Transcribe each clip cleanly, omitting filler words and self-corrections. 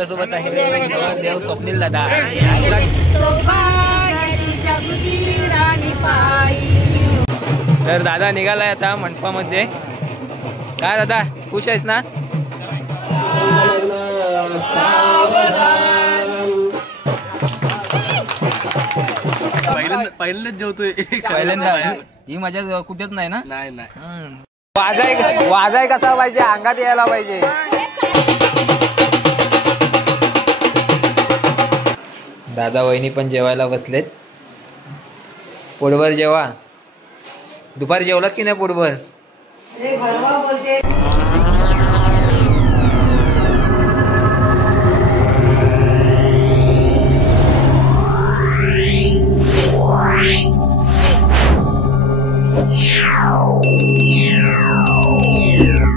आपल्यासोबत आहे देव स्वप्नील दादा. तर दादा निघालाय आता मंडपामध्ये. काय दादा खुश आहेस ना? पहिल्यांदाच जेवतोय. पहिल्यांदा ही मजा कुठेच नाही ना. नाही वाजाय कसा पाहिजे, अंगात यायला पाहिजे. दादा वहिनी पण जेवायला बसलेत. पोटभर जेवा. दुपारी जेवलात की नाही पोटभर?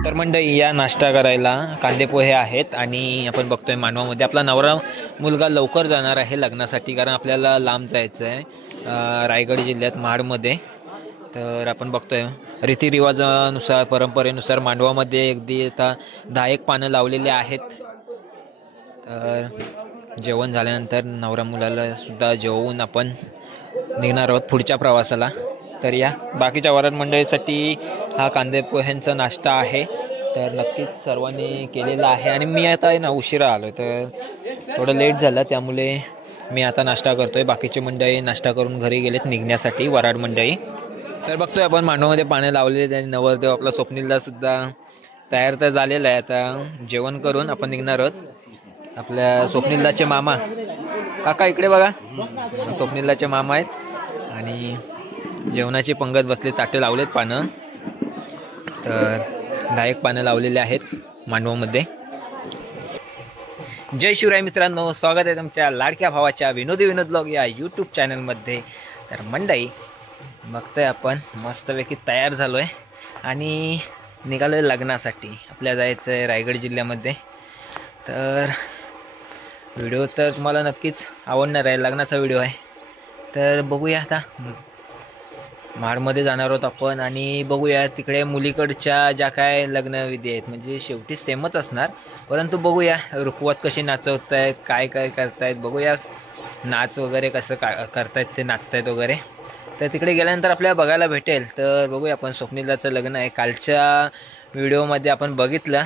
तर मंडळी या नाश्ता करायला कांदे पोहे आहेत. आणि आपण बघतोय मानवामध्ये आपला नवरा मुलगा लवकर जाणार आहे लग्नासाठी, कारण आपल्याला लांब जायचं आहे रायगड जिल्ह्यात महाडमध्ये. तर आपण बघतोय रीतिरिवाजानुसार परंपरेनुसार मांडवामध्ये अगदी आता 10 पानं लावलेली आहेत. तर जेवण झाल्यानंतर नवरा मुलाला सुद्धा जेवून आपण निघणार आहोत पुढच्या प्रवासाला. तर या बाकीच्या वराड मंडळीसाठी हा कांदे पोह्यांचा नाश्ता आहे. तर नक्कीच सर्वांनी केलेला आहे. आणि मी आता आहे ना उशिरा आलो, तर थोडं लेट झालं, त्यामुळे मी आता नाश्ता करतोय. बाकीचे मंडळी नाश्ता करून घरी गेलेत निघण्यासाठी, वराड मंडळी. तर बघतोय आपण मांडवामध्ये पाणी लावलेले आणि नवरदेव आपला स्वप्नीलला सुद्धा तयार तर झालेला आहे. आता जेवण करून आपण निघणार आहोत. आपल्या स्वप्नीलदाचे मामा काका इकडे बघा, स्वप्नीलदाचे मामा आहेत आणि जेवणाची पंगत बसले, ताटे लावलेत पानं. तर 10 पानं लावलेले आहेत मांडवामध्ये. जय शिवराय मित्रांनो, स्वागत आहे तुमच्या लाडक्या भावाच्या विनोदी विनोद ब्लॉग या यूट्यूब चॅनलमध्ये. तर मंडळी बघतोय आपण मस्तपैकी तयार झालो आहे आणि निघालो आहे लग्नासाठी. आपल्या जायचं आहे रायगड जिल्ह्यामध्ये. तर व्हिडिओ तर तुम्हाला नक्कीच आवडणार आहे, लग्नाचा व्हिडिओ आहे. तर बघूया आता महाडमध्ये जाणार आहोत आपण आणि बघूया तिकडे मुलीकडच्या ज्या काय लग्नविधी आहेत, म्हणजे शेवटी सेमच असणार, परंतु बघूया रुखवत कशी नाचवत आहेत, काय काय करतायत बघूया. नाच वगैरे कसं करतायत ते, नाचतायत वगैरे. तर तिकडे गेल्यानंतर आपल्याला बघायला भेटेल. तर बघूया आपण. स्वप्नीलदाचं लग्न आहे. कालच्या व्हिडिओमध्ये आपण बघितलं,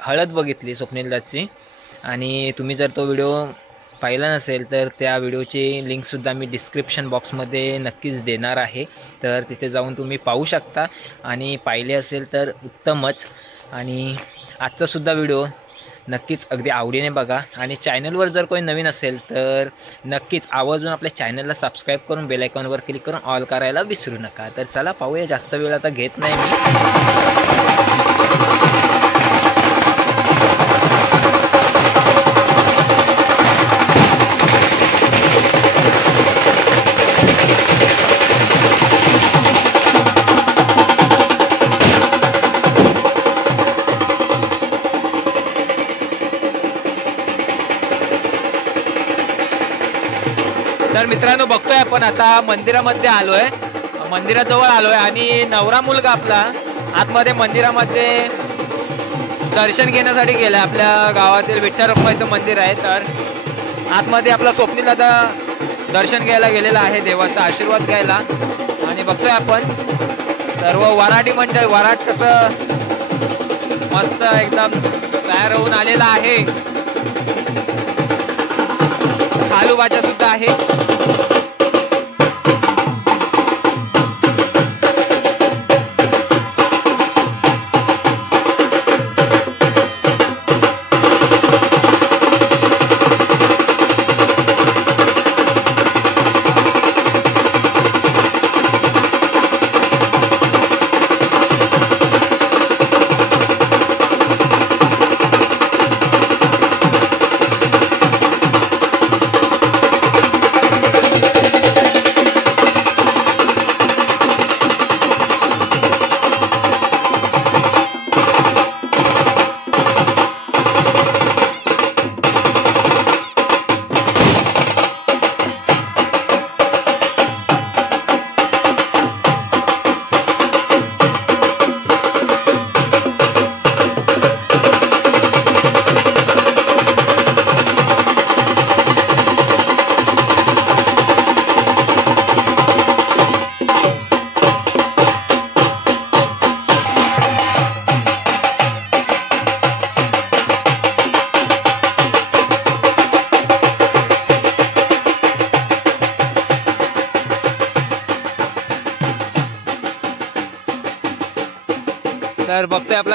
हळद बघितली स्वप्नीलदाची. आणि तुम्ही जर तो व्हिडिओ पाहिला नसेल तर त्या व्हिडिओची लिंकसुद्धा मी डिस्क्रिप्शन बॉक्समध्ये नक्कीच देणार आहे. तर तिथे जाऊन तुम्ही पाहू शकता आणि पाहिले असेल तर उत्तमच. आणि आजचासुद्धा व्हिडिओ नक्कीच अगदी आवडीने बघा. आणि चॅनलवर जर कोणी नवीन असेल तर नक्कीच आवर्जून आपल्या चॅनलला सबस्क्राईब करून बेल आयकॉनवर क्लिक करून ऑल करायला विसरू नका. तर चला पाहूया, जास्त वेळ आता घेत नाही मी. तर मित्रांनो बघतोय आपण आता मंदिरामध्ये आलोय, मंदिराजवळ आलोय आणि नवरा मुलगा आपला आतमध्ये मंदिरामध्ये दर्शन घेण्यासाठी गेलाय. आपल्या गावातील विठ्ठल रखुमाईचं मंदिर आहे. तर आतमध्ये आपला स्वप्नील दादा दर्शन घ्यायला गेलेला आहे, देवाचा आशीर्वाद घ्यायला. आणि बघतोय आपण सर्व वराडी मंडळ, वराड कसं मस्त एकदम तयार होऊन आलेला आहे. खालूबाजा सुद्धा आहे.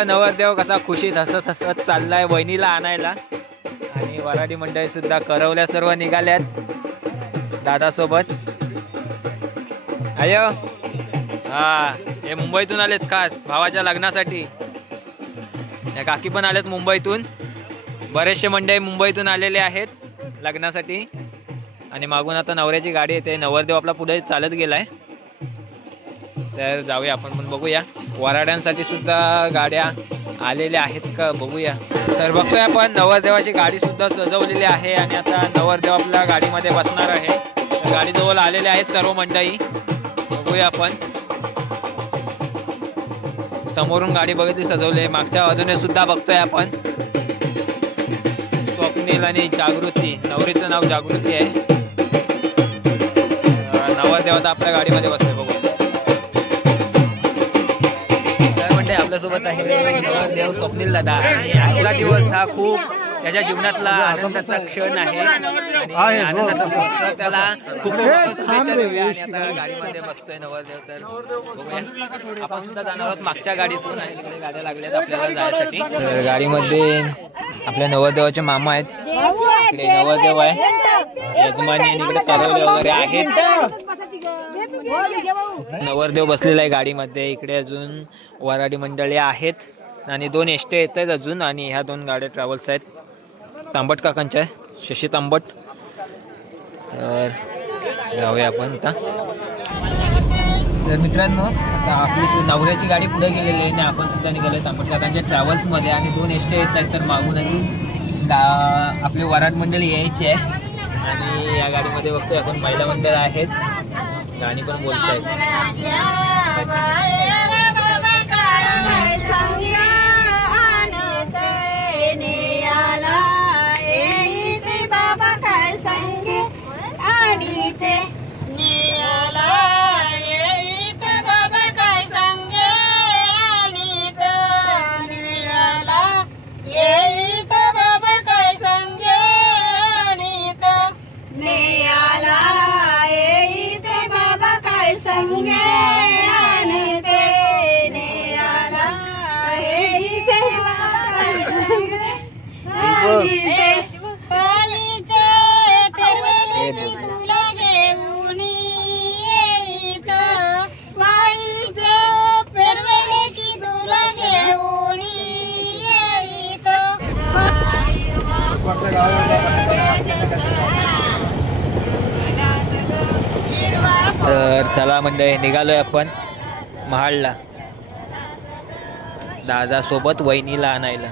आपला नवरदेव कसा खुशीत हसत हसत चाललाय वहिनीला आणायला. आणि वराडी मंडळी सुद्धा करवल्या सर्व निघाल्यात दादासोबत. अयो हा, हे मुंबईतून आलेत खास भावाच्या लग्नासाठी. या काकी पण आलेत मुंबईतून. बरेचसे मंडळी मुंबईतून आलेले आहेत लग्नासाठी. आणि मागून आता नवऱ्याची गाडी येते. नवरदेव आपला पुढे चालत गेलाय. तर जाऊया आपण पण बघूया. वराड्यांसाठी सुद्धा गाड्या आलेल्या आहेत का बघूया. तर बघतोय आपण नवरदेवाची गाडी सुद्धा सजवलेली आहे. आणि आता नवरदेव आपल्या गाडीमध्ये बसणार आहे. तर गाडीजवळ आलेले आहेत सर्व मंडळी. बघूया आपण. समोरून गाडी बघितली सजवली. मागच्या बाजूने सुद्धा बघतोय आपण. स्वप्नील आणि जागृती, नवरीचं नाव जागृती आहे. नवरदेव आता आपल्या गाडीमध्ये बसतोय. बघू आपल्यासोबत आहे नवरदेव स्वप्नील दादा. आणि आजचा दिवस हा खूप त्याच्या जीवनातला आनंदाचा क्षण आहे. आणि आनंदाचा दिवस त्याला खूप शुभेच्छा देऊया. आणि आता गाडीमध्ये बसतोय नवरदेव. तर बघूया आपण सुद्धा जाणार आहोत मागच्या गाडीतून. आणि तिकडे गाड्या लागल्यात आपल्याला जाण्यासाठी. तर गाडीमध्ये आपल्या नवरदेवाचे मामा आहेत. इकडे नवरदेव आहे, यजमानी आणि इकडे करवले वगैरे आहेत. नवरदेव बसलेला आहे गाडीमध्ये. इकडे अजून वराडी मंडळी आहेत. आणि 2 एसटे येत आहेत अजून. आणि ह्या 2 गाड्या ट्रॅव्हल्स आहेत तांबट काकांच्या, शशी तांबट. तर जाऊया आपण आता. तर मित्रांनो आता आपली नवऱ्याची गाडी पुढे गेलेली आहे आणि आपण सुद्धा निघालो तांबट काकांच्या ट्रॅव्हल्समध्ये. आणि 2 एसटे येत आहेत. तर मागून अजून आपली वराड मंडळी यायची आहे. आणि या गाडीमध्ये बघतोय आपण महिला मंडळ आहेत. गाणी पण बोलत आहेत. तर चला मंडळी निघालोय आपण महाडला दादा सोबत वहिनीला आणायला.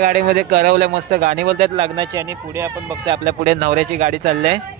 गाडीमध्ये करवलंय, मस्त गाणी बोलतात लग्नाची. आणि पुढे आपण बघतोय आपल्या पुढे नवऱ्याची गाडी चालली आहे.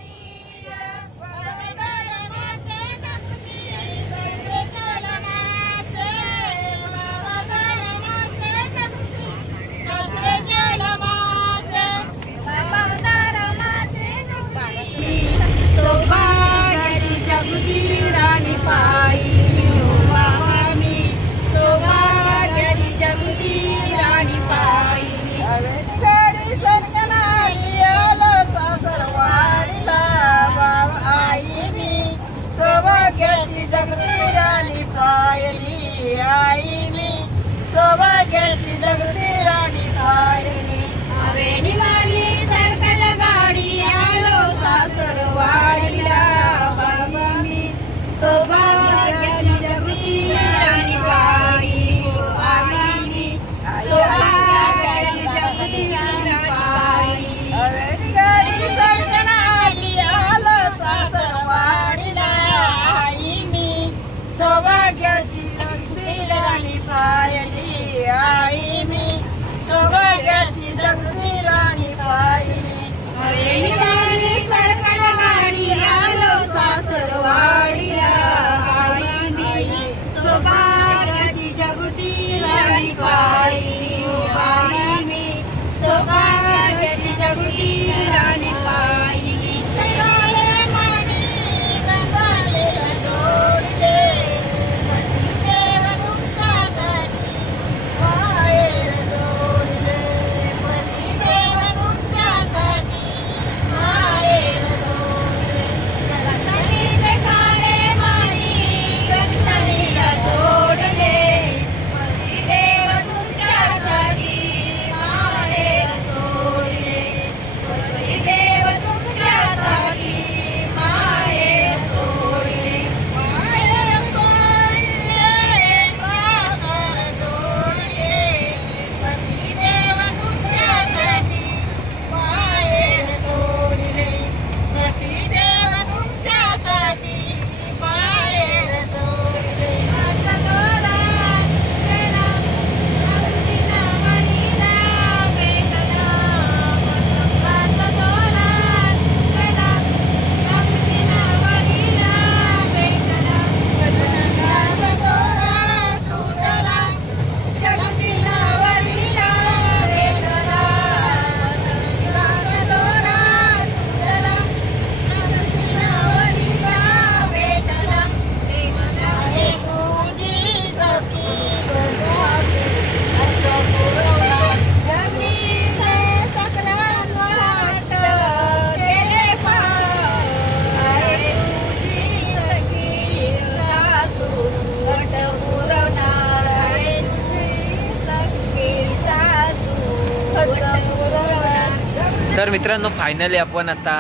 तर मित्रांनो, फायनली आपण आता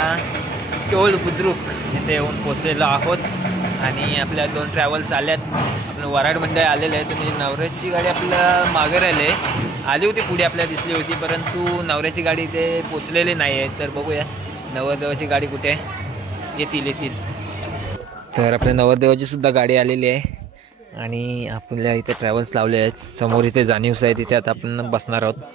टोल बुद्रुक इथे येऊन पोचलेलो आहोत. आणि आपल्या 2 ट्रॅव्हल्स आल्यात. आपलं वराड मंडळ आलेलं आहे. तर नवऱ्याची गाडी आपल्या मागे आली होती, पुढे आपल्याला दिसली होती, परंतु नवऱ्याची गाडी इथे पोचलेली नाही आहे. तर बघूया नवरदेवाची गाडी कुठे येतील. तर आपल्या नवरदेवाची सुद्धा गाडी आलेली आहे. आणि आपल्या इथे ट्रॅव्हल्स लावले आहेत. समोर इथे जाणीवस आहे, तिथे आता आपण बसणार आहोत.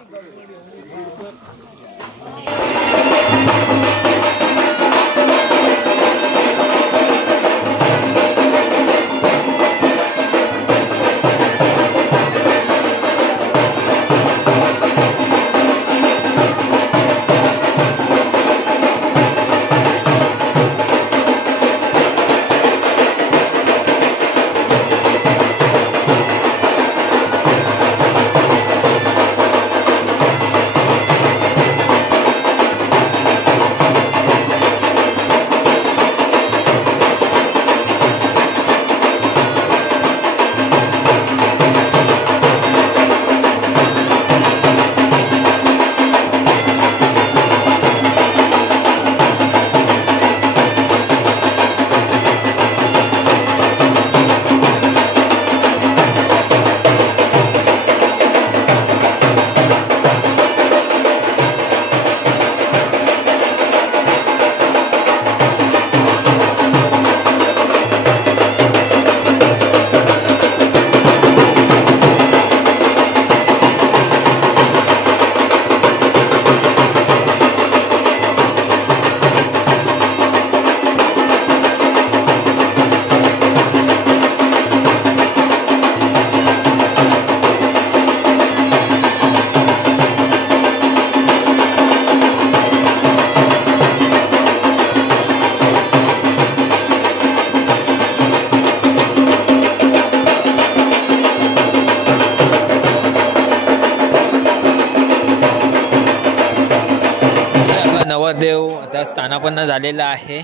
स्थानापन्न झालेलं आहे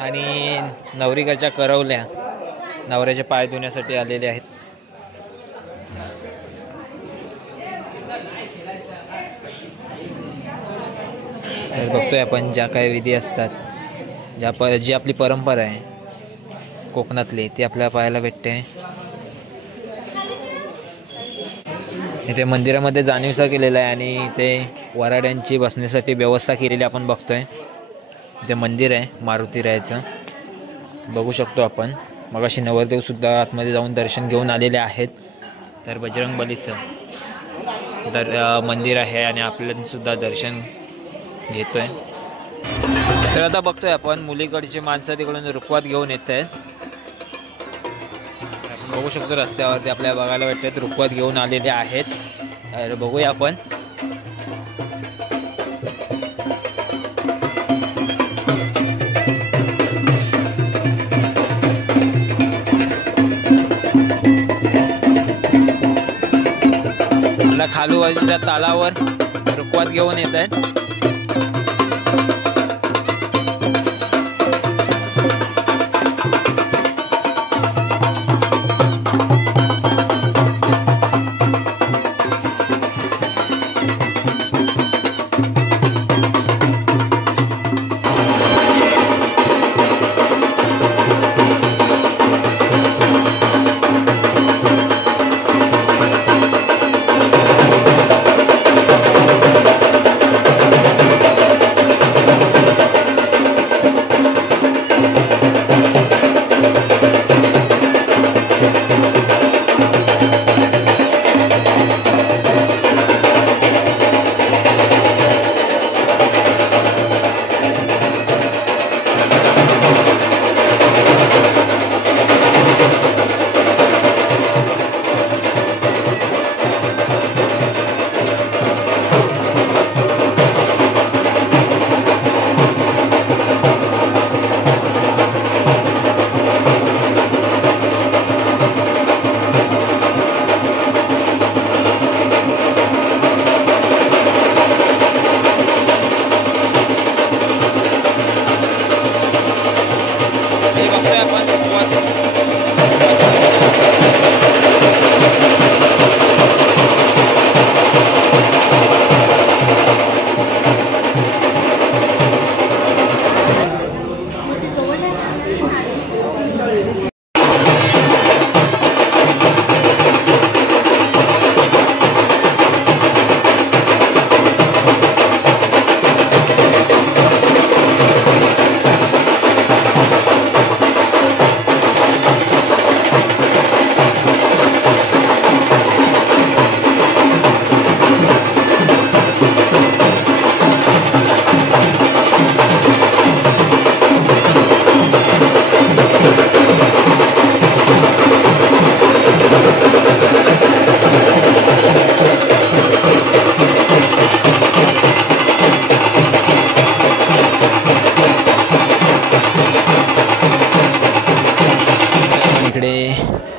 आणि नवरीकडच्या करवल्या नवऱ्याचे पाय धुण्यासाठी आलेले आहेत. तर बघतोय आपण ज्या काही विधी असतात, जी आपली परंपरा आहे कोकणातली, ती आपल्याला पाहायला भेटते. इथे मंदिरामध्ये जाणीवसा केलेला आहे आणि इथे वराड्यांची बसण्यासाठी व्यवस्था केलेली आपण बघतोय. इथे मंदिर आहे मारुती रायाचं, बघू शकतो आपण. मगाशी नवरदेव सुद्धा आतमध्ये जाऊन दर्शन घेऊन आलेले आहेत. तर बजरंगबलीचं मंदिर आहे आणि आपल्याला सुद्धा दर्शन घेतोय. तर आता बघतोय आपण मुलीकडची माणसं तिकडून रुखवात घेऊन येत आहेत. आपण बघू शकतो रस्त्यावरती आपल्याला बघायला भेटतात रुखवात घेऊन आलेले आहेत. तर बघूया आपण. खालू बाजूच्या तालावर रुखवात घेऊन येत आहेत.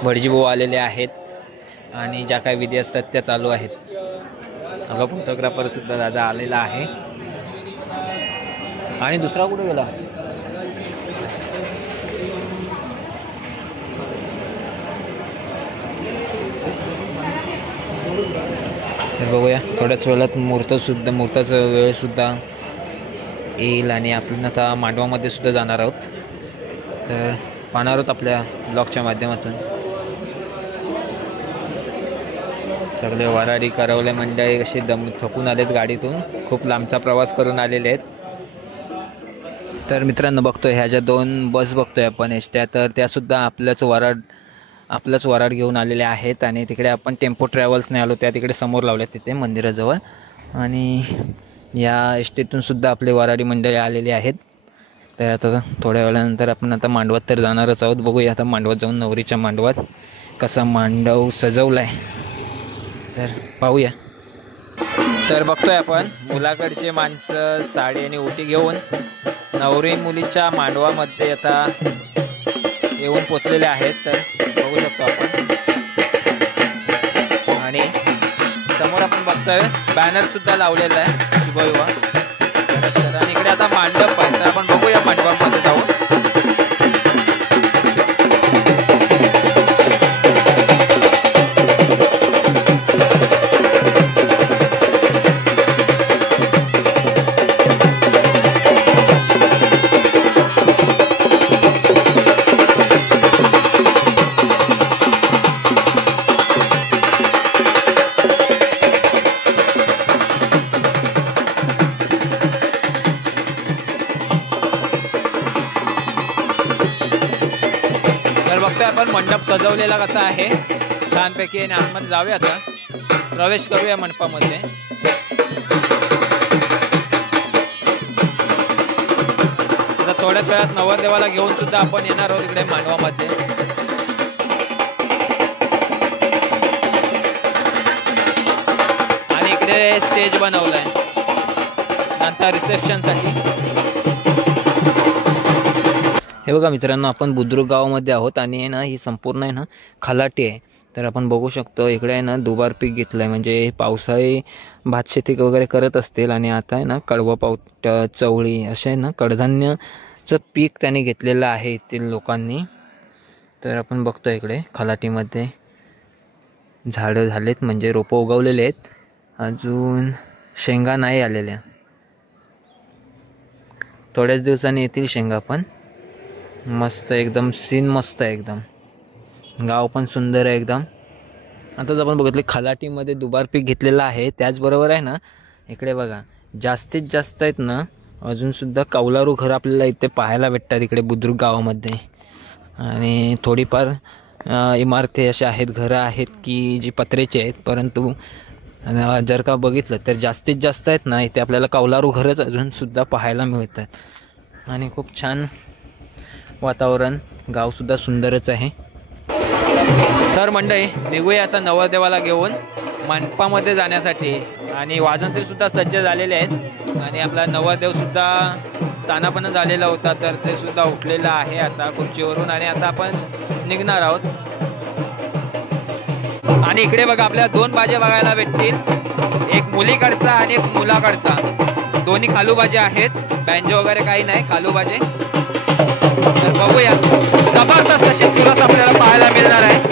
भटजी भाऊ आलेले आहेत आणि ज्या काही विधी असतात त्या चालू आहेत. आपला फोटोग्राफर सुद्धा दादा आलेला आहे. आणि दुसरा कुठे गेला? तर बघूया थोड्याच वेळात मुहूर्ताचा वेळ सुद्धा येईल आणि आपण आता मांडवामध्ये सुद्धा जाणार आहोत. तर पाहणार आहोत आपल्या ब्लॉगच्या माध्यमातून. सगळे वराडी करवले मंडळी कशी थकून आलेत, गाडीतून खूप लांबचा प्रवास करून आलेले आहेत. तर मित्रांनो बघतोय ह्या ज्या 2 बस बघतोय आपण एसट्या, तर त्यासुद्धा आपलंच वराड घेऊन आलेले आहेत. आणि तिकडे आपण टेम्पो ट्रॅव्हल्सने आलो, त्या तिकडे समोर लावल्यात तिथे मंदिराजवळ. आणि या एसटीतून सुद्धा आपले वराडी मंडळी आलेली आहेत. तर आता थोड्या वेळानंतर आपण आता मांडवात तर जाणारच आहोत. बघूया आता मांडवात जाऊन नवरीच्या मांडवात कसा मांडव सजवला आहे तर पाहूया. तर बघतोय आपण मुलाकडचे माणसं साडी आणि ओटी घेऊन नवरी मुलीच्या मांडवामध्ये आता येऊन पोचलेले आहेत. तर बघू शकतो आपण. आणि समोर आपण बघतोय बॅनर सुद्धा लावलेला आहे शुभविवाह. इकडे आता मंडप आहे, तर आपण बघूया मंडपामध्ये जाऊन. बघतोय आपण मंडप सजवलेला कसा आहे छानपैकी. आणि आतमध्ये जाऊया आता, प्रवेश करूया मंडपामध्ये. आता थोड्याच वेळात नवरदेवाला घेऊन सुद्धा आपण येणार आहोत इकडे मांडवामध्ये. आणि इकडे स्टेज बनवलाय नंतर रिसेप्शन साठी. हे बघा मित्रांनो, आपण बुद्रुक गावामध्ये आहोत आणि आहे ना ही संपूर्ण आहे ना खलाटी आहे. तर आपण बघू शकतो इकडे आहे ना दुबार पीक घेतलं आहे, म्हणजे पावसाळी भात शेती वगैरे करत असतील. आणि आता आहे ना कडवा पावट चवळी असे आहे ना कडधान्याचं पीक त्याने घेतलेलं आहे येथील लोकांनी. तर आपण बघतो इकडे खलाटीमध्ये झाडं झालेत, म्हणजे रोपं उगवलेले आहेत, अजून शेंगा नाही आलेल्या. थोड्याच दिवसांनी येतील शेंगा पण. मस्त एकदम सीन मस्त आहे एकदम. गाव पण सुंदर आहे एकदम. आताच आपण बघितले खलाटीमध्ये दुबार पीक घेतलेलं आहे. त्याचबरोबर आहे ना इकडे बघा जास्तीत जास्त आहेत ना अजूनसुद्धा कौलारू घर आपल्याला इथे पाहायला भेटतात इकडे बुद्रुक गावामध्ये. आणि थोडीफार इमारती अशा आहेत, घरं आहेत की जी पत्र्याची आहेत. परंतु जर का बघितलं तर जास्तीत जास्त आहेत ना इथे आपल्याला कौलारू घरच अजूनसुद्धा पाहायला मिळतात. आणि खूप छान वातावरण, गावसुद्धा सुंदरच आहे. तर मंडळी निघूया आता नवरदेवाला घेऊन मंडपामध्ये जाण्यासाठी. आणि वाजंत्रीसुद्धा सज्ज झालेले आहेत आणि आपला नवरदेवसुद्धा स्थानापन्न झालेला होता, तर ते सुद्धा उठलेलं आहे आता खुर्चीवरून. आणि आता आपण निघणार आहोत. आणि इकडे बघा आपल्याला दोन बाजे बघायला भेटतील, एक मुलीकडचा आणि एक मुलाकडचा. दोन्ही खालू बाजे आहेत, बँजो वगैरे काही नाही, खालू बाजे. तर बघूया, जबरदस्त अशी चुरस आपल्याला पाहायला मिळणार आहे.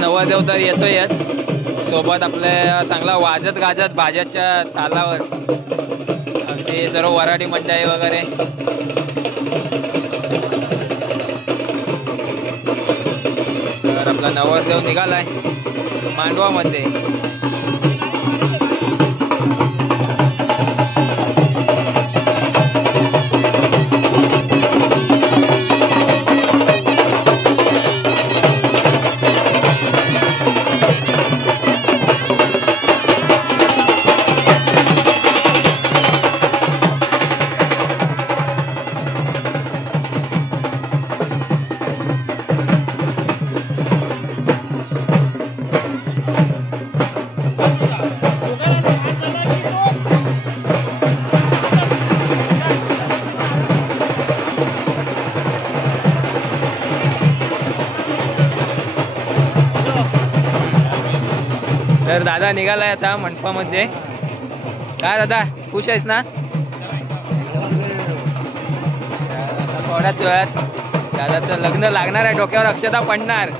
नवरदेव तर येतोयच, सोबत आपल्या चांगला वाजत गाजत भाज्याच्या तालावर अगदी सर्व वराडी मंडळी वगैरे. तर आपला आपला नवरदेव निघालाय मांडवामध्ये. तर दादा निघालाय आता मंडपामध्ये. काय दादा खुश आहेस ना? थोड्याच वेळात दादाचं लग्न लागणार आहे, डोक्यावर अक्षता पडणार.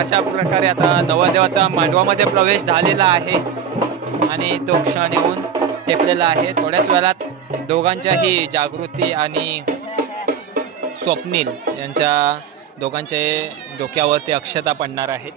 अशा प्रकारे आता नवरदेवाचा मांडवामध्ये प्रवेश झालेला आहे आणि तो क्षण येऊन टेपलेला आहे. थोड्याच वेळात दोघांच्याही जागृती आणि स्वप्नील यांच्या दोघांचे डोक्यावरती अक्षता पडणार आहेत.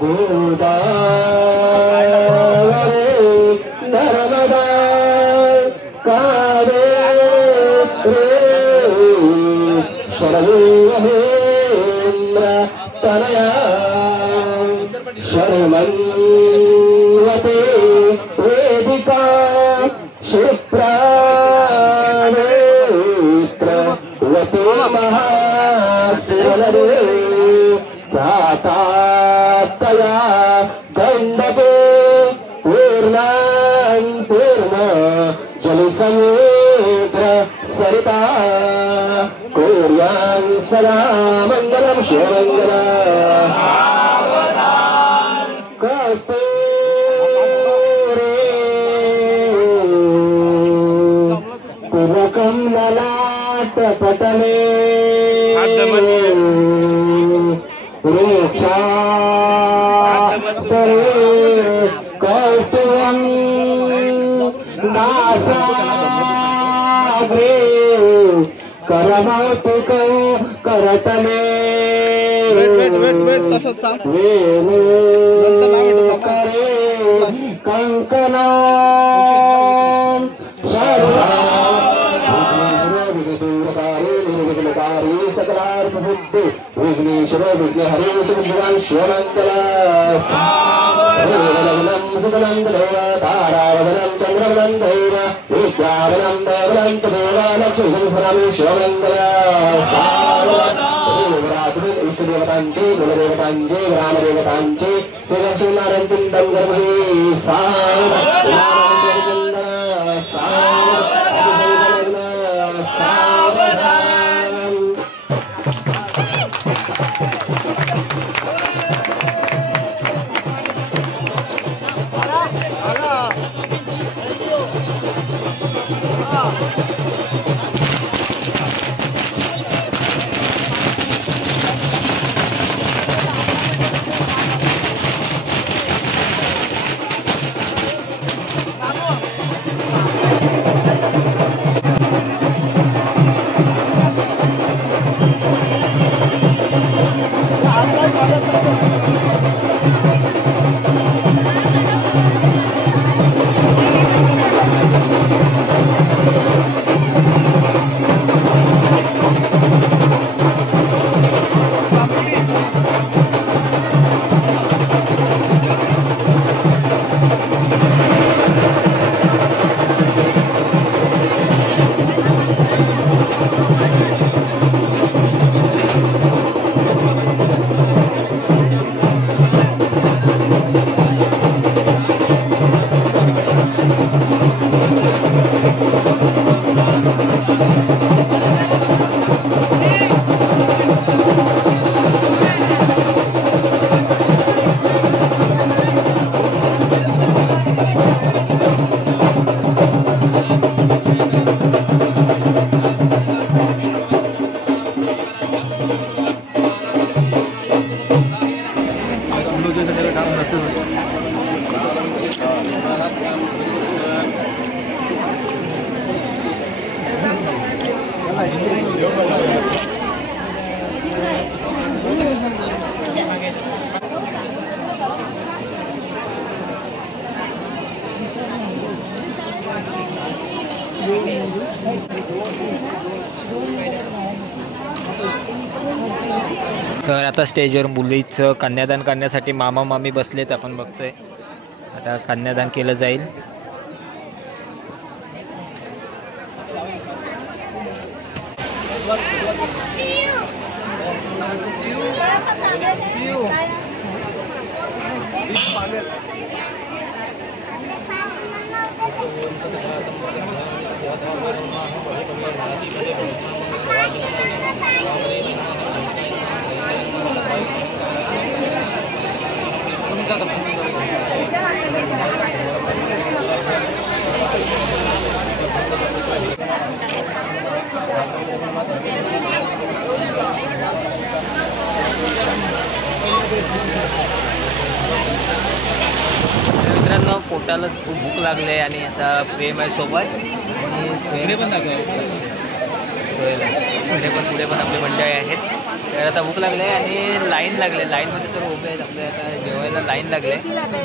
गोदा कावे शरणेन्द्र तनया शर्मन्वते वेदिका क्षिप्रानेत्र वते महाशिवनरे प्रातात्तया दण्डपे पूर्ण जलसमुद्र सरिता कुर्यां सदा मङ्गलं शिवमङ्गला तिलकं ललाटपटले कौतुकं नासाग्रे करमौतुक करतले वेणु करे कंकना विघ्नेश्वर विघ्न हरे शिवं शिवमंगला सुकलं देव तारावदनं चंद्रवदनं देव विद्यावदनं देवलं देव लक्ष्मीं सदामि शिवमंगला इष्टदेवतांचे कुलदेवतांचे ग्रामदेवतांचे श्रीलक्ष्मीनारायण चिंतन गर्भे तर आता स्टेजवर मुलीचं कन्यादान करण्यासाठी मामा मामी बसलेत, आपण बघतोय. आता कन्यादान केलं जाईल. मित्रांनो, पोटाला खूप भूक लागली आहे आणि आता प्रेम आहे सोबत. पुढे पण पुढे पण आपले मंडळी आहेत. तर आता भूक लागली आहे आणि लाईन लागले, लाईनमध्ये सर्व उभे आहेत. आपले आता जेवायला लाईन लागले,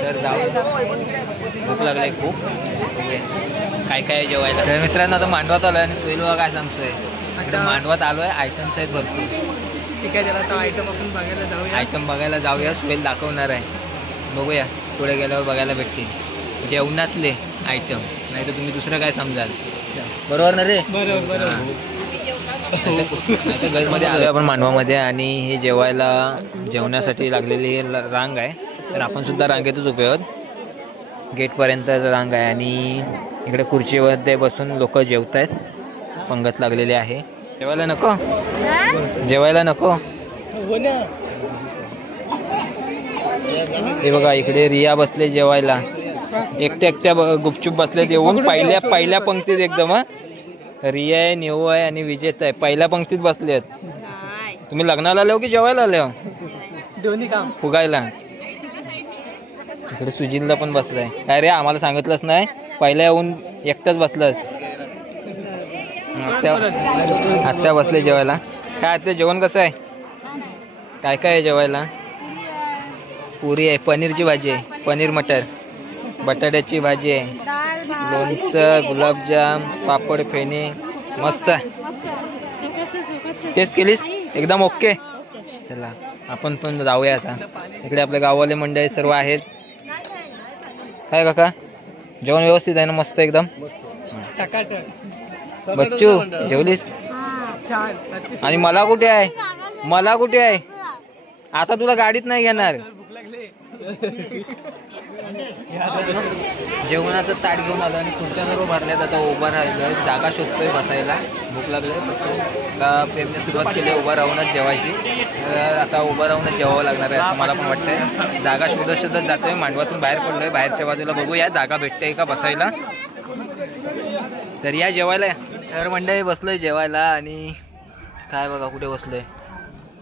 तर जाऊ. भूक लागली खूप. काय काय काय आहे जेवायला. तर मित्रांनो आता मांडवात आलोय आणि सोहेल बघा काय सांगतोय. इकडे मांडवात आलोय, आयटम्स आहेत भरपूर. ठीक आहे, त्याला आता आयटम आपण बघायला जाऊया. आयटम बघायला जाऊया, सोहेल दाखवणार आहे. बघूया पुढे गेल्यावर बघायला भेटतील जेवणातले आयटम, नाही तर तुम्ही दुसरं काय समजाल. बरोबर ना रे? बरोबर. आता गजमध्ये आलो आपण मांडवामध्ये आणि हे जेवण्यासाठी लागलेली रांग आहे. तर आपण सुद्धा रांगेतच उभे आहोत. गेटपर्यंत रांग आहे आणि इकडे खुर्चीवर बसून लोक जेवत आहेत. पंगत लागलेली आहे. जेवायला नको? जेवायला नको? हो ना. हे बघा इकडे रिया बसले जेवायला. एकट्या गुपचूप बसलेत येऊन पहिल्या पंक्तीत एकदम. रिया आहे, नेऊ आहे आणि विजेत आहे. पहिल्या पंक्तीत बसले आहेत. तुम्ही लग्नाला आले हो की जेवायला आले हो? दोन्ही काम फुगायला. इकडे सुजितला पण बसलाय. काय रे आम्हाला सांगितलंच नाही? पहिल्या येऊन एकटाच बसलास. आत्या बसले जेवायला. काय आत्या जेवण कसं आहे? काय काय आहे जेवायला? पुरी आहे, पनीरची भाजी आहे, पनीर मटर, बटाट्याची भाजी आहे, लोणचं, गुलाबजाम, पापड, फेणे. मस्त. टेस्ट केलीस? एकदम ओके. चला आपण पण जाऊया आता. इकडे आपल्या गाववाले मंडळी सर्व आहेत. काय काका जेवण व्यवस्थित आहे ना? मस्त एकदम. बच्चू जेवलीस? आणि मला कुठे आहे? मला कुठे आहे? आता तुला गाडीत नाही घेणार. जेवणाचं ताट घेऊन आलं आणि खुर्च्या सर्व भरल्यात. आता उभा राहिलोय, जागा शोधतोय बसायला. भूक लागली. आता प्रेमने सुरुवात केली उभं राहूनच जेवायची. आता उभं राहूनच जेवावं लागणार आहे असं मला पण वाटतंय. जागा शोधत जातोय. मांडवातून बाहेर पडलोय. बाहेरच्या बाजूला बघूया जागा भेटते का बसायला. तर या जेवायला. तर मंडळी बसलोय जेवायला आणि काय बघा कुठे बसलोय.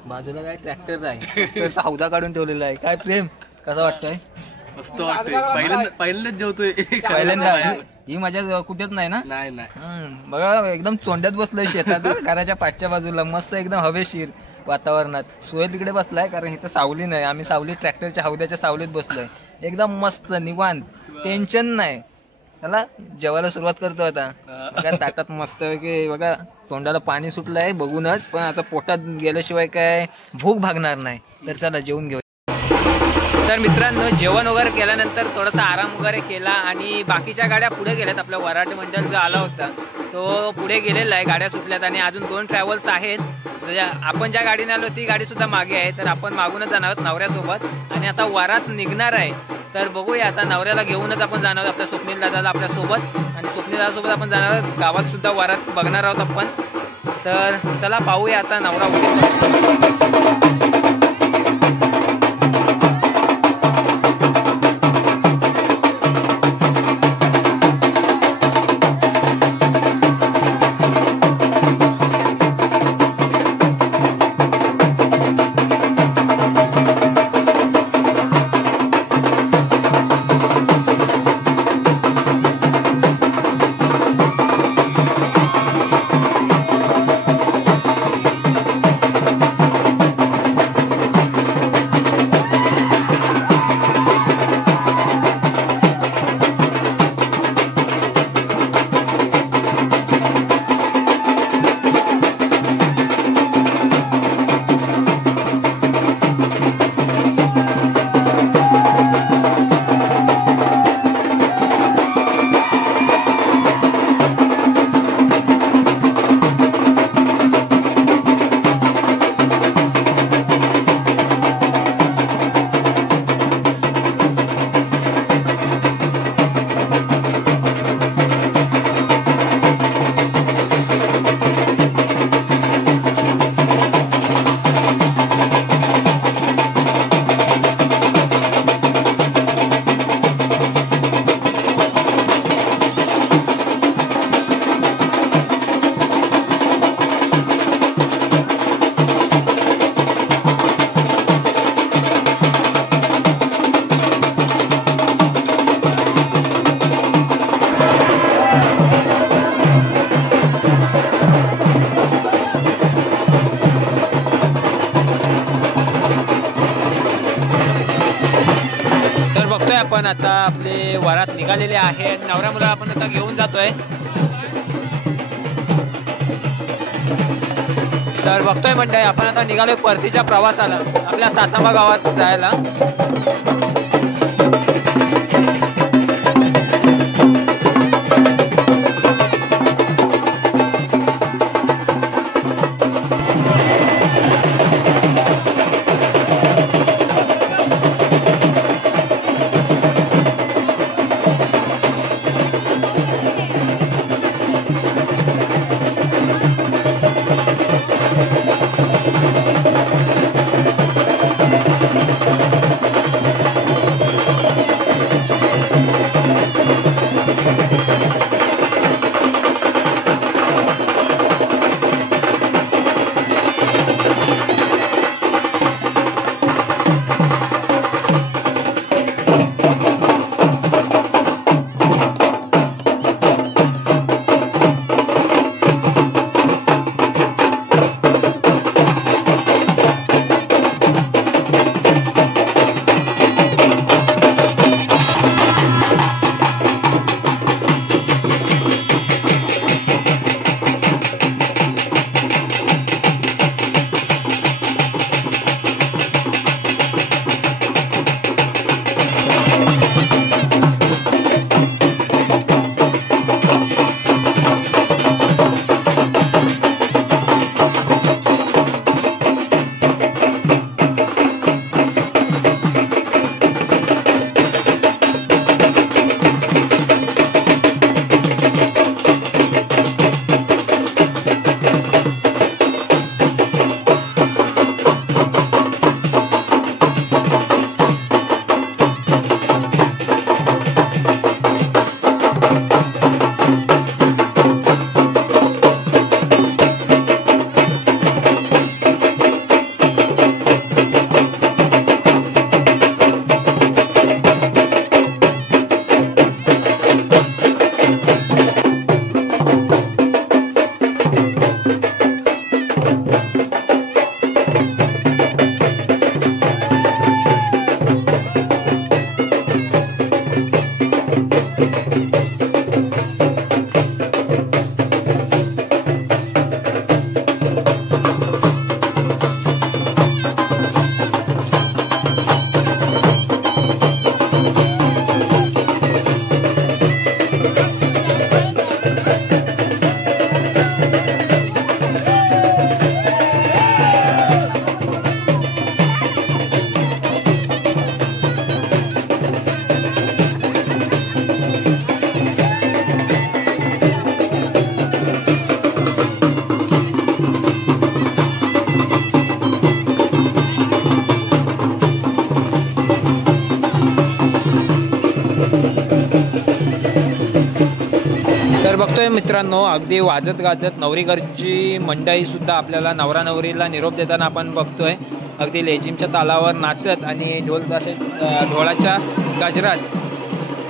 बाजूला काय ट्रॅक्टर आहे. ट्रॅक्टरचा हौदा काढून ठेवलेला आहे. काय प्रेम कसं वाटतंय? मस्त वाटतंय. पहिल्यांदाच जेवतोय. पहिल्यांदा. ही मजा कुठेच नाही ना? नाही. बघा एकदम चोंड्यात बसलोय शेतात घराच्या पाठच्या बाजूला. मस्त एकदम हवेशीर वातावरणात. सोहेल तिकडे बसलाय कारण इथं सावली नाही. आम्ही सावली ट्रॅक्टरच्या हौद्याच्या सावलीत बसलोय. एकदम मस्त निवांत, टेन्शन नाही. चला जेवायला सुरुवात करतो आता. बघा ताटात मस्त की बघा तोंडाला पाणी सुटलंय बघूनच. पण आता पोटात गेल्याशिवाय काय भूक भागणार नाही. तर चला जेवून घेऊ. तर मित्रांनो जेवण वगैरे केल्यानंतर थोडासा आराम वगैरे केला आणि बाकीच्या गाड्या पुढे गेल्यात. आपला वराटे मंडळ जो आला होता तो पुढे गेलेला आहे. गाड्या सुटल्यात आणि अजून 2 ट्रॅव्हल्स आहेत. आपण ज्या गाडीने आलो ती गाडी सुद्धा मागे आहे. तर आपण मागूनच जाणार आहोत नवऱ्यासोबत आणि आता वरात निघणार आहे. तर बघूया आता नवऱ्याला घेऊनच आपण जाणार आहोत. आपल्या स्वप्नील दादाला आपल्यासोबत आणि स्वप्नील दादासोबत आपण जाणार आहोत. गावात सुद्धा वरात बघणार आहोत आपण. तर चला पाहूया आता नवरा आपण आता आपले वरात निघालेले आहे. नवरा मुला आपण आता घेऊन जातोय. तर बघतोय मंडळी आपण आता निघालोय परतीच्या प्रवासाला आपल्या सातांबा गावात जायला. तर बघतोय मित्रांनो अगदी वाजत गाजत नवरीकडची मंडळी सुद्धा आपल्याला नवरा नवरीला निरोप देताना आपण बघतोय. अगदी लेझिमच्या तालावर नाचत आणि ढोलाच्या गजरात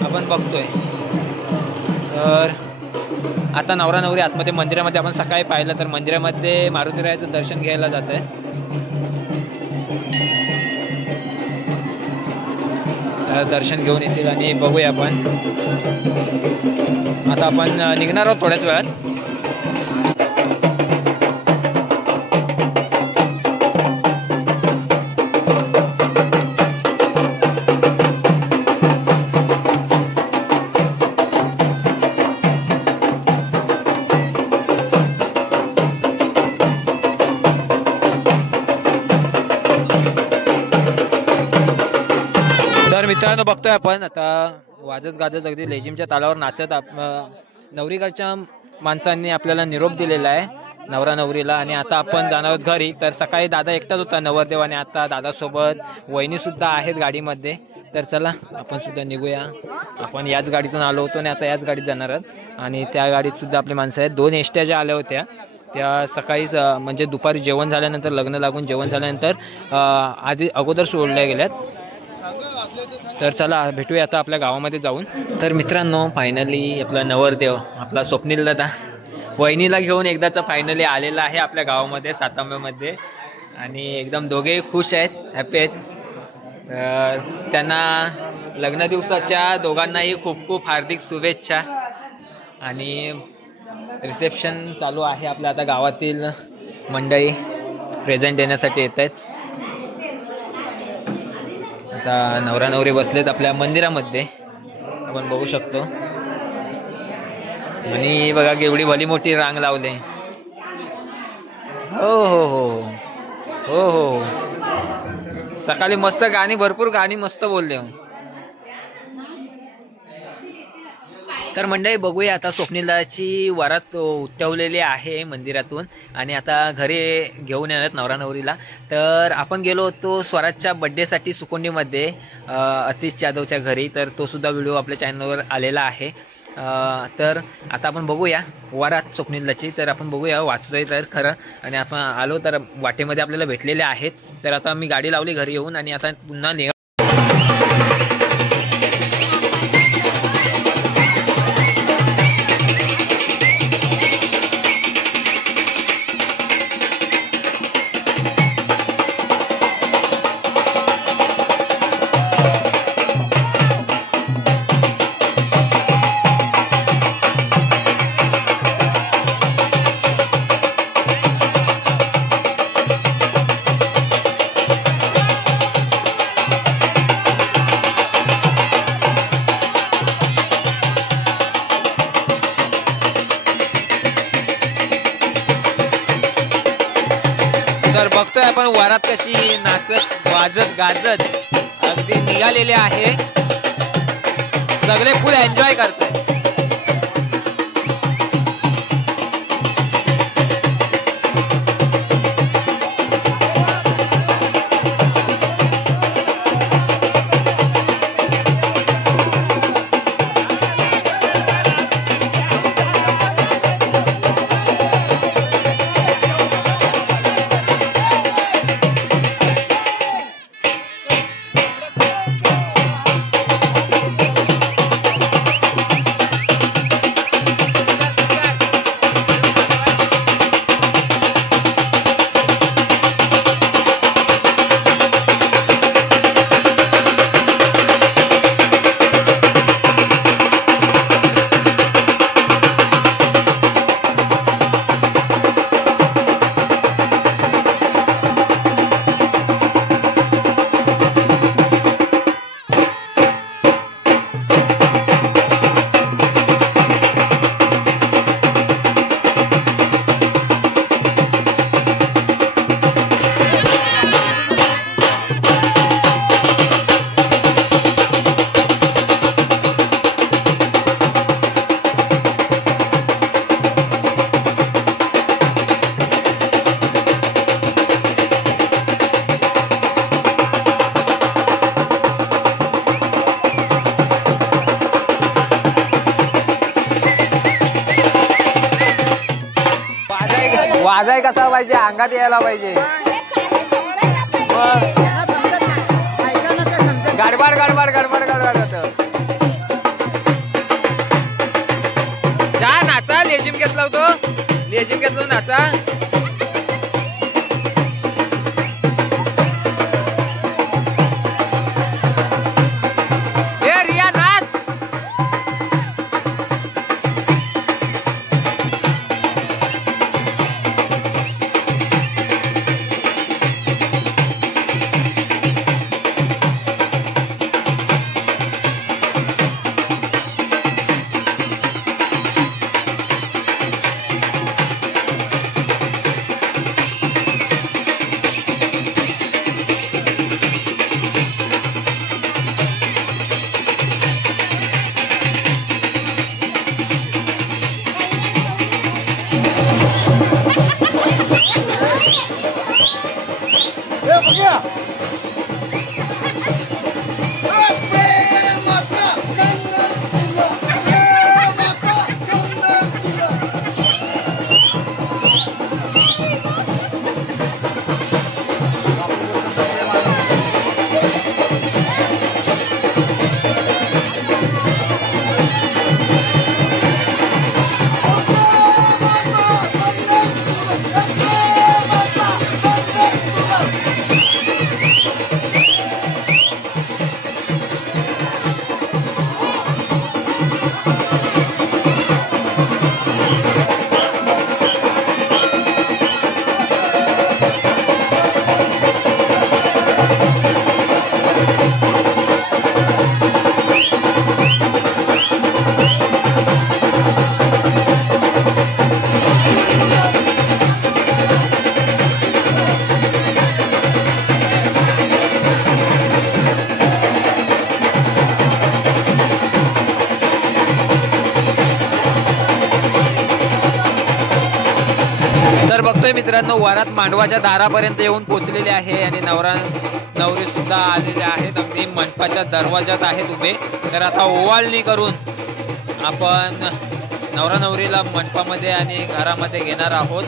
आपण बघतोय. तर आता नवरा नवरी आतमध्ये मंदिरामध्ये आपण सकाळी पाहिलं तर मंदिरामध्ये मारुतीरायाचं दर्शन घ्यायला जात आहे. दर्शन घेऊन येतील आणि बघूया आपण. आता आपण निघणार आहोत थोड्याच वेळात. तर मित्रांनो बघतोय आपण आता वाजत गाजत अगदी लेझिमच्या तालावर नाचत नवरीकडच्या माणसांनी आपल्याला निरोप दिलेला आहे नवरा नवरीला. आणि आता आपण जाणार आहोत घरी. तर सकाळी दादा एकटाच होता नवरदेव आणि आता दादासोबत वहिनी सुद्धा आहेत गाडीमध्ये. तर चला आपण सुद्धा निघूया. आपण याच गाडीतून आलो होतो आणि आता याच गाडीत जाणार आहोत. आणि त्या गाडीत सुद्धा आपली माणसं आहेत. 2 एसट्या ज्या आल्या होत्या त्या सकाळीच म्हणजे दुपारी जेवण झाल्यानंतर लग्न लागून जेवण झाल्यानंतर अगोदर सोडल्या गेल्यात. तर चला भेटूया आता आपल्या गावामध्ये जाऊन. तर मित्रांनो फायनली आपला नवरदेव आपला स्वप्नील दादा वहिनीला घेऊन एकदाचा फायनली आलेला आहे आपल्या गावामध्ये सातांब्यामध्ये. आणि एकदम दोघेही खुश आहेत, हॅपी आहेत. तर त्यांना लग्न दिवसाच्या दोघांनाही खूप खूप हार्दिक शुभेच्छा. आणि रिसेप्शन चालू आहे आपल्या. आता गावातील मंडळी प्रेझेंट देण्यासाठी येत आहेत. आता नवरा नवरी बसलेत आपल्या मंदिरामध्ये, आपण बघू शकतो. आणि बघा केवढी भली मोठी रांग लावले. हो हो हो हो हो. सकाळी मस्त गाणी, भरपूर गाणी मस्त बोलले. तर मंडळी बघूया आता स्वप्नीलाची वरात उठवलेली आहे मंदिरातून आणि आता घरी घेऊन येणार नवरा नवरीला. तर आपण गेलो होतो स्वराजच्या बड्डेसाठी सुकोंडीमध्ये अतिश जाधवच्या घरी. तर तो सुद्धा व्हिडिओ आपल्या चॅनलवर आलेला आहे. तर आता आपण बघूया वरात स्वप्नीलाची. तर आपण बघूया वाचतोय तर खरं. आणि आपण आलो तर वाटेमध्ये आपल्याला भेटलेले आहेत. तर आता मी गाडी लावली घरी येऊन आणि आता पुन्हा निघा. तर बघतोय आपण वरात कशी नाचत वाजत गाजत अगदी निघालेले आहे. सगळे फुल एन्जॉय करताय. वाजाय कसा पाहिजे, अंगात यायला पाहिजे. गडबड गडबड गडबड गडबड होतं. जा नाचा. लेझिम घेतला होतो, लेझिम घेतलो नाचा. तर बघतोय मित्रांनो वरात मांडवाच्या दारापर्यंत येऊन पोहोचलेले आहे आणि नवरा नवरी सुद्धा आलेले आहेत. अगदी मंडपाच्या दरवाजात आहेत उभे. तर आता ओवाळणी करून आपण नवरा नवरीला मंडपामध्ये आणि घरामध्ये घेणार आहोत.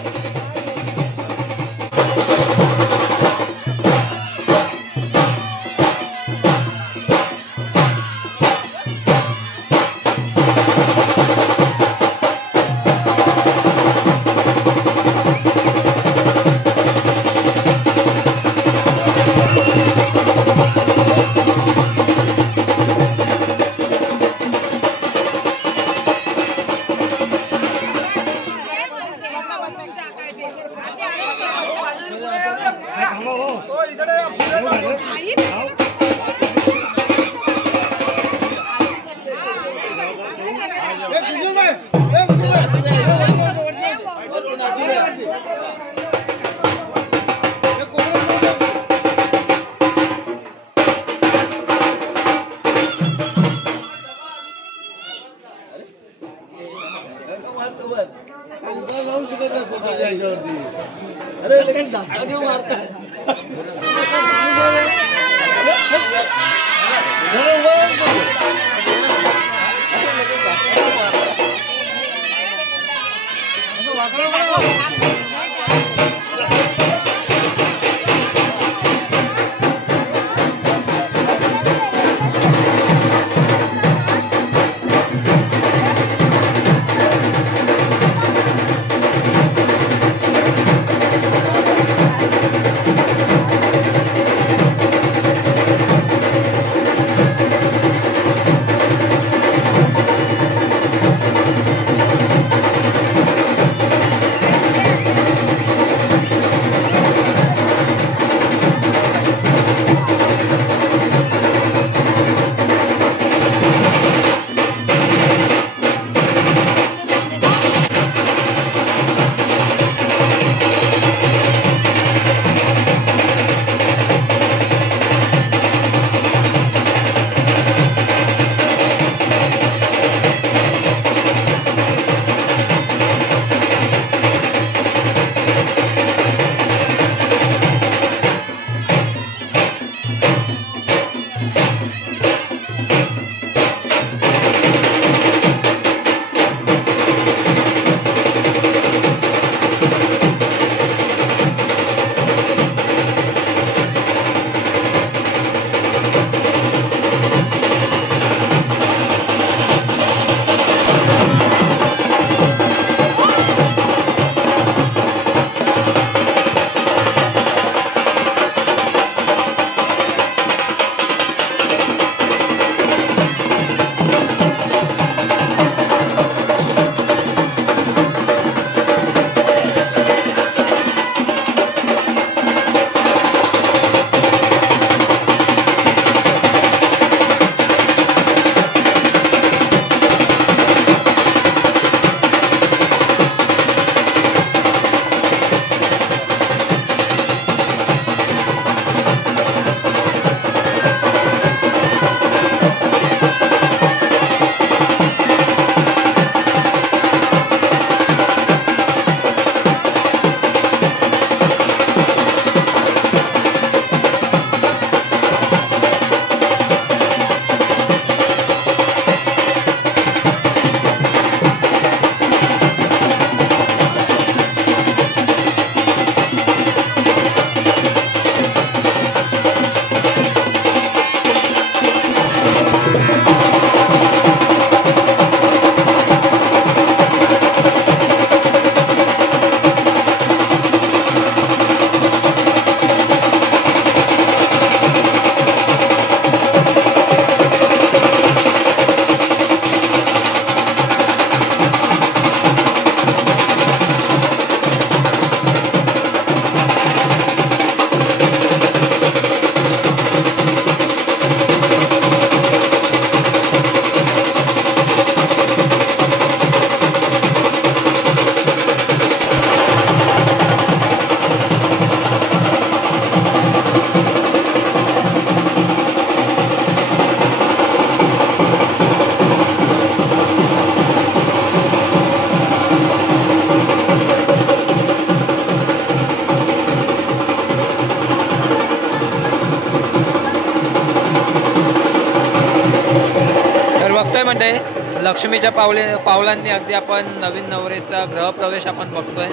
लक्ष्मीच्या पावलांनी अगदी आपण नवीन नवरीचा गृहप्रवेश आपण बघतोय.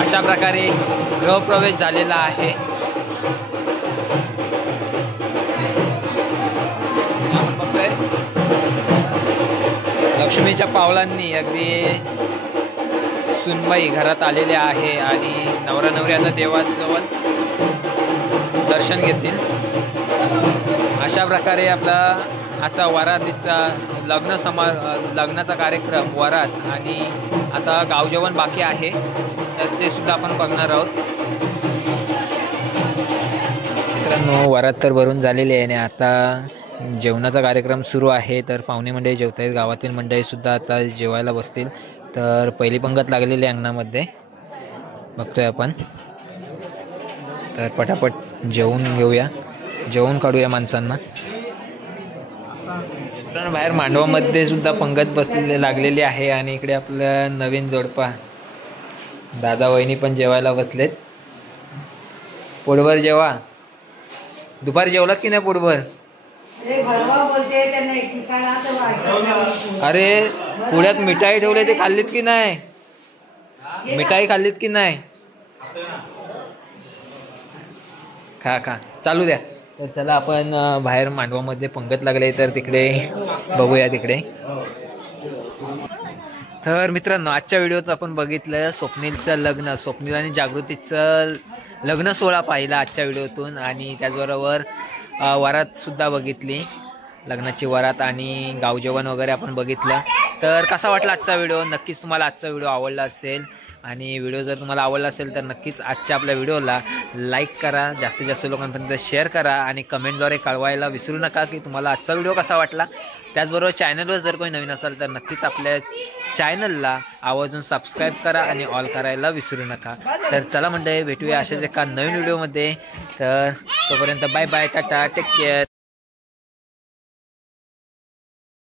अशा प्रकारे गृहप्रवेश झालेला आहे. आपण बघतोय लक्ष्मीच्या पावलांनी अगदी सुनबाई घरात आलेले आहे आणि नवरा नवरी आता देवाजवळ दर्शन घेतील. अशा प्रकारे आपला आजचा वरातीचा लग्नाचा कार्यक्रम वरात आणि आता गावजेवण बाकी आहे तर ते सुद्धा आपण बघणार आहोत. मित्रांनो वरात तर भरून झालेली आहे आणि आता जेवणाचा कार्यक्रम सुरू आहे. तर पाहुणे मंडळी जेवत आहेत. गावातील मंडळी सुद्धा आता जेवायला बसतील. तर पहिली पंगत लागलेली अंगणामध्ये बघतोय आपण. तर पटापट जेवून घेऊया, जेवून काढूया माणसांना. बाहेर मांडवामध्ये सुद्धा पंगत लागलेली आहे आणि इकडे आपलं नवीन जोडपा दादा वहिनी पण जेवायला बसलेत. पोटभर जेवा. दुपारी जेवलात की नाही पोटभर? अरे पुण्यात मिठाई ठेवले ते खाल्लीत की नाही? मिठाई खाल्लीत की नाही? खा चालू द्या. तर चला आपण बाहेर मांडवामध्ये पंगत लागले तर तिकडे बघूया तिकडे. तर मित्रांनो आजच्या व्हिडिओत आपण बघितलं स्वप्नीलचं लग्न, स्वप्नील आणि जागृतीचं लग्न सोहळा पाहिला आजच्या व्हिडिओतून आणि त्याचबरोबर वरात सुद्धा बघितली, लग्नाची वरात आणि गावजेवण वगैरे आपण बघितलं. तर कसा वाटला आजचा व्हिडिओ? नक्कीच तुम्हाला आजचा व्हिडिओ आवडला असेल आणि व्हिडिओ जर तुम्हाला आवडला असेल तर नक्कीच आजच्या आपल्या व्हिडिओला लाईक करा, जास्तीत जास्त लोकांपर्यंत शेअर करा आणि कमेंटद्वारे कळवायला विसरू नका की तुम्हाला आजचा व्हिडिओ कसा वाटला. त्याचबरोबर चॅनलवर जर कोणी नवीन असाल तर नक्कीच आपल्या चॅनलला आवर्जून सबस्क्राईब करा आणि ऑल करायला विसरू नका. तर चला मंडळी भेटूया अशाच एका नवीन व्हिडिओमध्ये. तर तोपर्यंत bye bye, tata, take care.